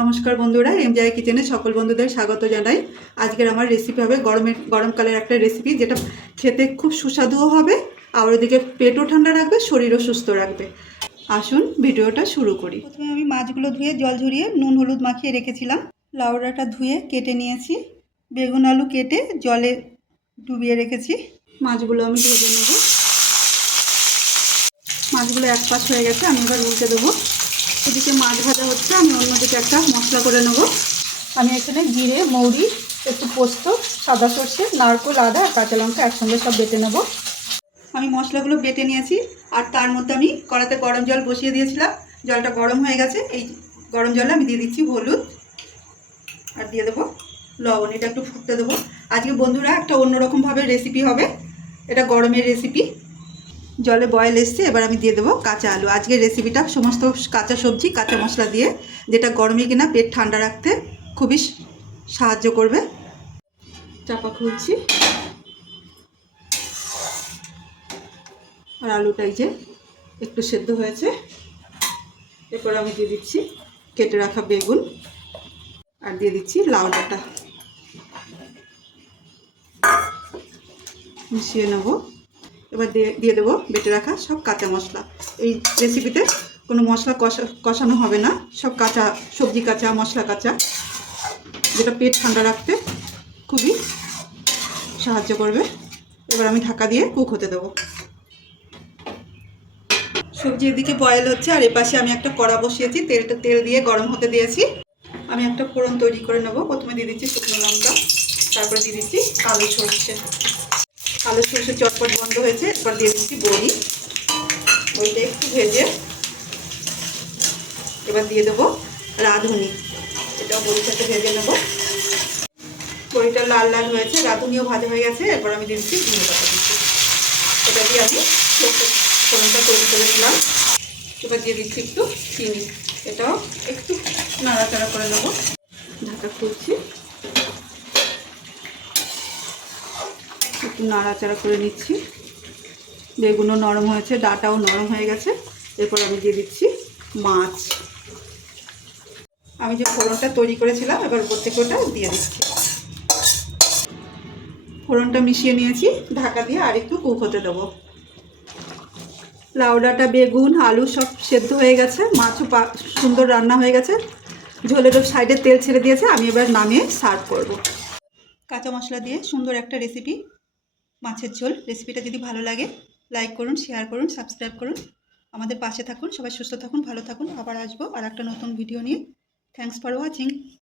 নমস্কার বন্ধুরা, এমজেআই কিচেনে সকল বন্ধুদের স্বাগত জানাই। আজকের আমার রেসিপি হবে গরমকালের একটা রেসিপি, যেটা খেতে খুব সুস্বাদুও হবে আর ওদিকে পেটও ঠান্ডা রাখবে, শরীরও সুস্থ রাখবে। আসুন ভিডিওটা শুরু করি। প্রথমে আমি মাছগুলো ধুয়ে জল ঝরিয়ে নুন হলুদ মাখিয়ে রেখেছিলাম। লাউ ডাঁটা ধুয়ে কেটে নিয়েছি। বেগুন আলু কেটে জলে ডুবিয়ে রেখেছি। মাছগুলো আমি ভেজে নেব। মাছগুলো এক পাশ হয়ে গেছে, আমি এবার উল্টে দেবো। এদিকে মাছ ভাজা হচ্ছে, আমি অন্যদিকে একটা মশলা করে নেব। আমি এখানে জিরে, মৌরি, একটু পোস্ত, সাদা সর্ষে, নারকেল, আদা আর কাঁচা লঙ্কা একসঙ্গে সব বেটে নেব। আমি মশলাগুলো বেটে নিয়েছি, আর তার মধ্যে আমি কড়াতে গরম জল বসিয়ে দিয়েছিলাম। জলটা গরম হয়ে গেছে। এই গরম জলে আমি দিয়ে দিচ্ছি হলুদ আর দিয়ে দেবো লবণ। এটা একটু ফুটতে দেবো। আজকে বন্ধুরা একটা অন্যরকমভাবে রেসিপি হবে, এটা গরমের রেসিপি। জলে বয়েল এসছে, এবার আমি দিয়ে দেবো কাঁচা আলু। আজকের রেসিপিটা সমস্ত কাঁচা সবজি কাঁচা মশলা দিয়ে, যেটা গরমে কিনা পেট ঠান্ডা রাখতে খুবই সাহায্য করবে। চাপা খুলছি, আর আলুটাই যে একটু সেদ্ধ হয়েছে। এরপর আমি দিয়ে দিচ্ছি কেটে রাখা বেগুন আর দিয়ে দিচ্ছি লাউ ডাঁটা, মিশিয়ে নেব। এবার দিয়ে দেবো বেটে রাখা সব কাঁচা মশলা। এই রেসিপিতে কোনো মশলা কষানো হবে না, সব কাঁচা সবজি কাঁচা, মশলা কাঁচা, যেটা পেট ঠান্ডা রাখতে খুবই সাহায্য করবে। এবার আমি ঢাকা দিয়ে কুক হতে দেবো। সবজি এদিকে বয়েল হচ্ছে, আর এপাশে আমি একটা কড়া বসিয়েছি। তেল দিয়ে গরম হতে দিয়েছি। আমি একটা ফোড়ন তৈরি করে নেব। প্রথমে দিয়ে দিচ্ছি শুকনো লঙ্কা, তারপরে দিয়ে দিচ্ছি কালো সরষে। কালো সরষে চটপট বন্ধ হয়েছে, এবার দিয়ে দিচ্ছি বড়ি। বড়িটা একটু ভেজে এবার দিয়ে দেবো রাঁধুনি। এটাও বড়ির সাথে ভেজে নেব। বড়িটা লাল লাল হয়েছে, রাঁধুনিও ভাজা হয়ে গেছে। এরপর আমি দিয়ে দিচ্ছি ধনে পাতা দিচ্ছি। এটা দিয়ে আমি ফোড়নটা তৈরি করেছিলাম। এবার দিয়ে দিচ্ছি একটু চিনি। এটাও একটু নাড়াচাড়া করে নেব। ঢাকা খুলছি, একটু নাড়াচাড়া করে নিচ্ছি। বেগুনও নরম হয়েছে, ডাঁটাও নরম হয়ে গেছে। এরপর আমি দিয়ে দিচ্ছি মাছ। আমি যে ফোড়নটা তৈরি করেছিলাম, এবার উপর থেকে ওটা দিয়ে দিচ্ছি। ফোড়নটা মিশিয়ে নিয়েছি, ঢাকা দিয়ে আর একটু কুক হতে দেবো। লাউ ডাঁটা, বেগুন, আলু সব সেদ্ধ হয়ে গেছে। মাছও সুন্দর রান্না হয়ে গেছে। ঝোলেরও সাইডে তেল ছেড়ে দিয়েছে। আমি এবার নামিয়ে সার্ভ করব। কাঁচা মশলা দিয়ে সুন্দর একটা রেসিপি, মাছের ঝোল। রেসিপিটা যদি ভালো লাগে লাইক করুন, শেয়ার করুন, সাবস্ক্রাইব করুন। আমাদের পাশে থাকুন। সবাই সুস্থ থাকুন, ভালো থাকুন। আবার আসবো আর একটা নতুন ভিডিও নিয়ে। Thanks for watching.